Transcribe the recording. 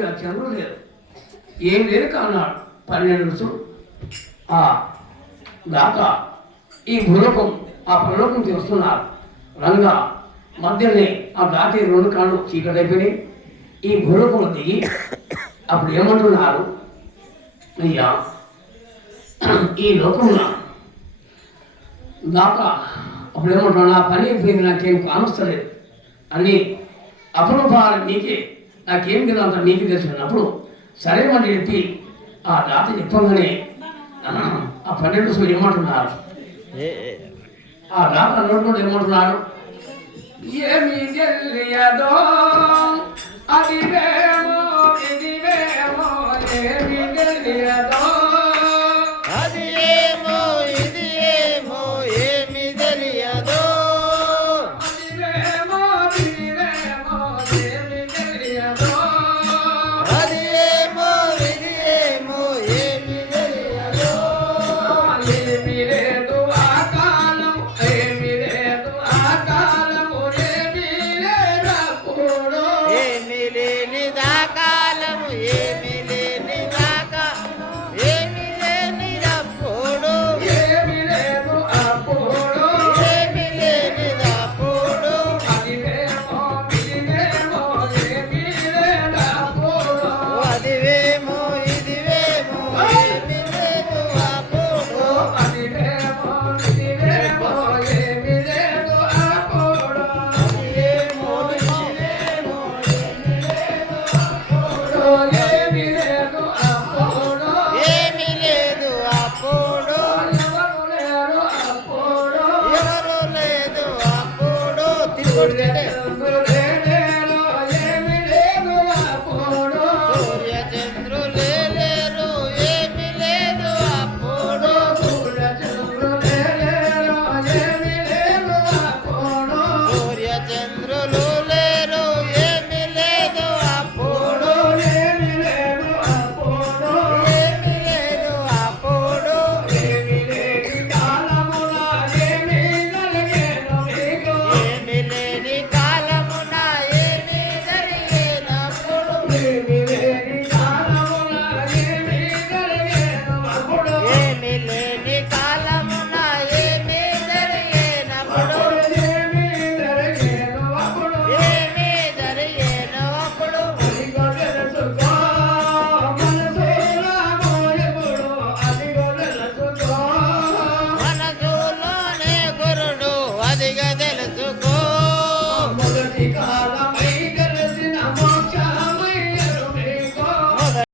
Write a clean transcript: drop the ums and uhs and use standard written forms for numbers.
సూర్య చంద్రుడు లేదు, ఏం లేదు అన్నాడు. 12 ఋషులు ఆ గాక ఈ భూలోకం ఆ పరలోకంకి వస్తున్నారు. రంగా మధ్యనే ఆ గాతి 2 కాళ్ళు చీకటైపోయినాయి. ఈ భూలోకంలో దిగి అప్పుడు ఏమంటున్నారు, అయ్యా ఈ లోకంలో గాక అప్పుడు ఏమంటున్నా, నా పని అయిపోయింది, నాకేం కానొస్తలేదు అని అపరూపాలు నీకే, నాకేం తెలియదు అంత నీకు తెలిసినప్పుడు సరేమని చెప్పి ఆ దాత చెప్పగానే ఆ 12 ఋషులు ఏమంటున్నారు, ఆ దాత నోడు ఏమంటున్నాడు, ఏమి తెలియదో అదివేమో ఇదివేమో ఏమి తెలియదో అది ఏమో ఇది ఏమో ఏమి తెలియదో అదివేమో ఇదివేమో ఏమి తెలియదో అది ఏమో ఇది ఏమో ఏమి తెలియదో ఏమి లేదు ఆ కాలం ఏమి లేదు ఆ కాలము ఏమి లేనప్పుడు ఏమి లేనిదా కాలము ఏమి లేనిదాకా ఏమి లేనిదప్పుడు ఏమి లేదు అప్పుడు ఏమి లేనిదప్పుడు అదివేమో ఇదివేమో ఏమి లేనప్పుడు అదివేమో ఇదివేమో ఏమి లేదు అప్పుడు అదివేమో ఇదివేమో ఏమి లేదు అప్పుడు అదివేమో ఇదివేమో ఏమి లేదు అప్పుడు ఏమి లేదు అప్పుడు ఎవరు లేరు అప్పుడు ఎవరు లేదు అప్పుడు తిరుగుడు ఏమి లేదు అప్పుడు సూర్య చంద్రులే లేరు ఏమి లేదు అప్పుడు సూర్య చంద్రులు లేరు ఏమి లేదు అప్పుడు ఏమి లేదు అప్పుడు ఏమి లేని కాలమున ఏమి జరిగినప్పుడు